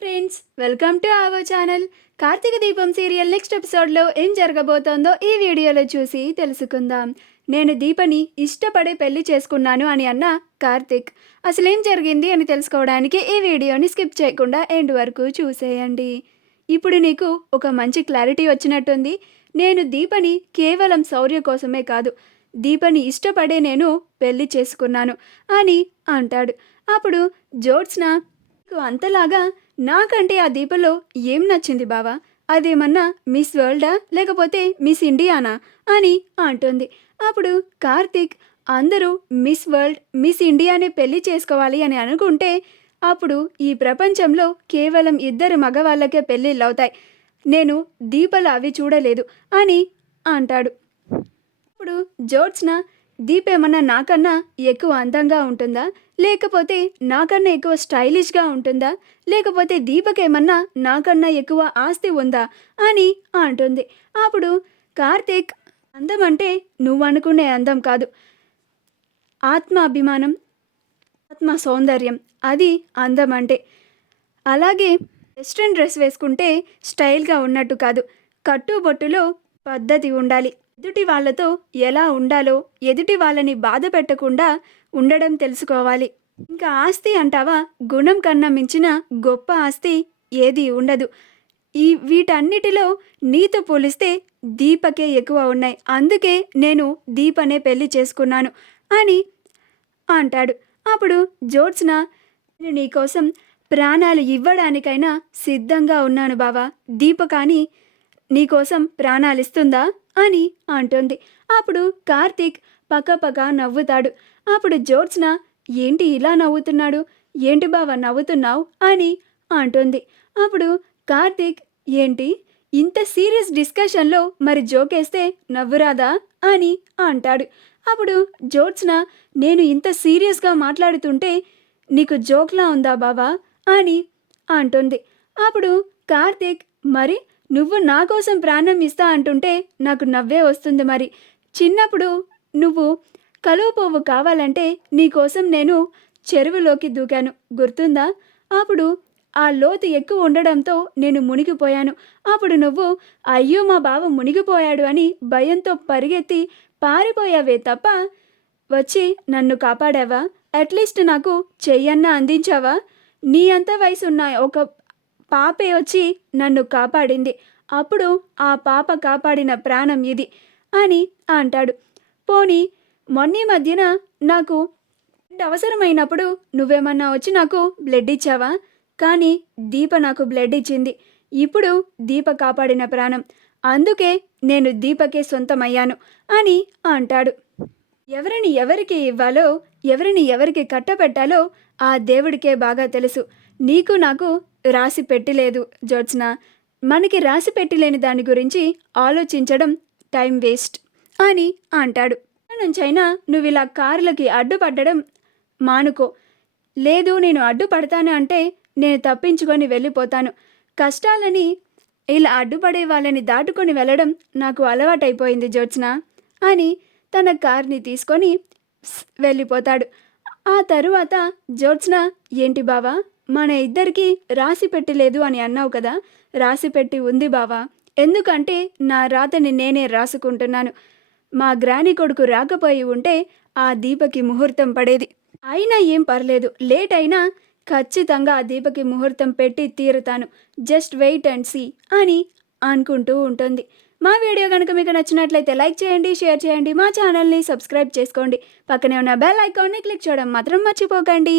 Friends, welcome to our channel. Karthika Deepam serial next ఎపిసోడ్లో ఏం జరగబోతోందో ఈ వీడియోలో చూసి తెలుసుకుందాం. నేను దీపని ఇష్టపడే పెళ్లి చేసుకున్నాను అని అన్న కార్తీక్. అసలేం జరిగింది అని తెలుసుకోవడానికి ఈ వీడియోని స్కిప్ చేయకుండా ఎండ్ వరకు చూసేయండి. ఇప్పుడు నీకు ఒక మంచి క్లారిటీ వచ్చినట్టుంది. నేను దీపని కేవలం శౌర్య కోసమే కాదు, దీపని ఇష్టపడే నేను పెళ్లి చేసుకున్నాను అని అంటాడు. అప్పుడు జ్యోత్స్న, నీకు అంతలాగా నాకంటే ఆ దీపంలో ఏం నచ్చింది బావా? అదేమన్నా మిస్ వరల్డా లేకపోతే మిస్ ఇండియానా అని అంటుంది. అప్పుడు కార్తీక్, అందరూ మిస్ వరల్డ్ మిస్ ఇండియానే పెళ్లి చేసుకోవాలి అని అనుకుంటే అప్పుడు ఈ ప్రపంచంలో కేవలం ఇద్దరు మగవాళ్ళకే పెళ్ళిళ్ళవుతాయి. నేను దీపలు అవి చూడలేదు అని అంటాడు. అప్పుడు జ్యోత్స్న, దీపేమన్నా నాకన్నా ఎక్కువ అందంగా ఉంటుందా, లేకపోతే నాకన్నా ఎక్కువ స్టైలిష్గా ఉంటుందా, లేకపోతే దీపకేమన్నా నాకన్నా ఎక్కువ ఆస్తి ఉందా అని అంటుంది. అప్పుడు కార్తీక్, అందం అంటే నువ్వు అనుకునే అందం కాదు, ఆత్మాభిమానం, ఆత్మ సౌందర్యం, అది అందం అంటే. అలాగే వెస్ట్రన్ డ్రెస్ వేసుకుంటే స్టైల్గా ఉన్నట్టు కాదు, కట్టుబొట్టులో పద్ధతి ఉండాలి. ఎదుటి వాళ్ళతో ఎలా ఉండాలో, ఎదుటి వాళ్ళని బాధ పెట్టకుండా ఉండడం తెలుసుకోవాలి. ఇంకా ఆస్తి అంటావా, గుణం కన్నా మించిన గొప్ప ఆస్తి ఏది ఉండదు. వీటన్నిటిలో నీతో పోలిస్తే దీపకే ఎక్కువ ఉన్నాయి. అందుకే నేను దీపనే పెళ్లి చేసుకున్నాను అని అంటాడు. అప్పుడు జ్యోత్స్న, నేను నీకోసం ప్రాణాలు ఇవ్వడానికైనా సిద్ధంగా ఉన్నాను బావా, దీప కానీ నీకోసం ప్రాణాలిస్తుందా అని అంటుంది. అప్పుడు కార్తీక్ పక్కపక్క నవ్వుతాడు. అప్పుడు జ్యోత్స్న, ఏంటి ఇలా నవ్వుతున్నాడు, ఏంటి బావ నవ్వుతున్నావు అని అంటుంది. అప్పుడు కార్తీక్, ఏంటి ఇంత సీరియస్ డిస్కషన్లో మరి జోకేస్తే నవ్వురాదా అని అంటాడు. అప్పుడు జ్యోత్స్న, నేను ఇంత సీరియస్గా మాట్లాడుతుంటే నీకు జోక్లా ఉందా బావా అని అంటుంది. అప్పుడు కార్తీక్, మరి నువ్వు నా కోసం ప్రాణం ఇస్తా అంటుంటే నాకు నవ్వే వస్తుంది. మరి చిన్నప్పుడు నువ్వు కలువ పువ్వు కావాలంటే నీకోసం నేను చెరువులోకి దూకాను, గుర్తుందా? అప్పుడు ఆ లోతు ఎక్కువ ఉండడంతో నేను మునిగిపోయాను. అప్పుడు నువ్వు అయ్యో మా బావ మునిగిపోయాడు అని భయంతో పరిగెత్తి పారిపోయావే తప్ప వచ్చి నన్ను కాపాడావా? అట్లీస్ట్ నాకు చెయ్యన్నా అందించావా? నీ అంత వయసున్న ఒక పాపే వచ్చి నన్ను కాపాడింది, అప్పుడు ఆ పాప కాపాడిన ప్రాణం ఇది అని అంటాడు. పోనీ మొన్నీ మధ్యన నాకు అవసరమైనప్పుడు నువ్వేమన్నా వచ్చి నాకు బ్లడ్ ఇచ్చావా? కానీ దీప నాకు బ్లడ్ ఇచ్చింది. ఇప్పుడు దీప కాపాడిన ప్రాణం, అందుకే నేను దీపకే సొంతమయ్యాను అని అంటాడు. ఎవరిని ఎవరికి ఇవ్వాలో, ఎవరిని ఎవరికి కట్టపెట్టాలో ఆ దేవుడికే బాగా తెలుసు. నీకు నాకు రాసి పెట్టలేదు జ్యోత్స్న. మనకి రాసి పెట్టలేని దాని గురించి ఆలోచించడం టైం వేస్ట్ అని అంటాడు. నుంచైనా నువ్వు ఇలా కార్లకి అడ్డుపడడం మానుకో. లేదు, నేను అడ్డుపడతాను అంటే నేను తప్పించుకొని వెళ్ళిపోతాను. కష్టాలని ఇలా అడ్డుపడే వాళ్ళని దాటుకొని వెళ్ళడం నాకు అలవాటైపోయింది జ్యోత్స్న అని తన కార్ని తీసుకొని వెళ్ళిపోతాడు. ఆ తరువాత జ్యోత్స్న, ఏంటి బావా, మన ఇద్దరికి రాసి పెట్టలేదు అని అన్నావు కదా, రాసి పెట్టి ఉంది బావా. ఎందుకంటే నా రాతని నేనే రాసుకుంటున్నాను. మా గ్రాని కొడుకు రాకపోయి ఉంటే ఆ దీపకి ముహూర్తం పడేది. అయినా ఏం పర్లేదు, లేట్ అయినా ఖచ్చితంగా ఆ దీపకి ముహూర్తం పెట్టి తీరుతాను. జస్ట్ వెయిట్ అండ్ సీ అని అనుకుంటూ ఉంటుంది. మా వీడియో కనుక మీకు నచ్చినట్లయితే లైక్ చేయండి, షేర్ చేయండి, మా ఛానల్ని సబ్స్క్రైబ్ చేసుకోండి. పక్కనే ఉన్న బెల్ ఐకాన్ని క్లిక్ చేయడం మాత్రం మర్చిపోకండి.